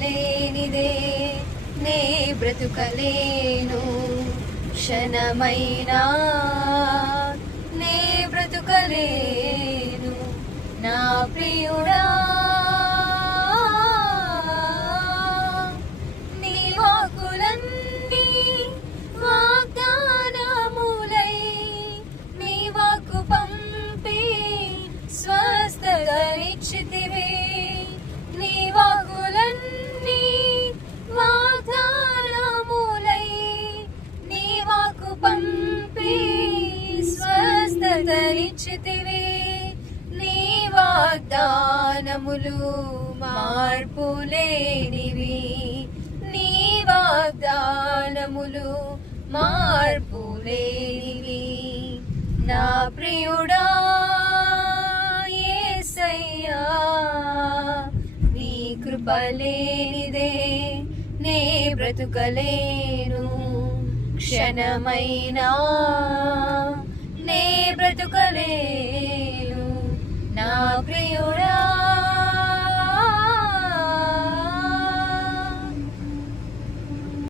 లేనిదే నే బ్రతుకలేను, క్షణమైనా నే బ్రతుకలేను. నా ప్రియుడా నీ వాక్కులన్నీ వాగ్దానములై, నీ వాక్కు పంపి స్వస్థతనిచ్చితివి. నీ వాక్కులన్నీ వాగ్దానములై, నీ వాక్కు పంపి స్వస్థతనిచ్చితివి. నీ వాగ్దానములు మార్పులేనివి, నీ వాగ్దానములు మార్పులేనివి. నా ప్రియుడా యేసయ్యా, నీ కృప లేనిదే నే బ్రతుకలేను, క్షణమైనా నే బ్రతుకలేను. నా ప్రియుడా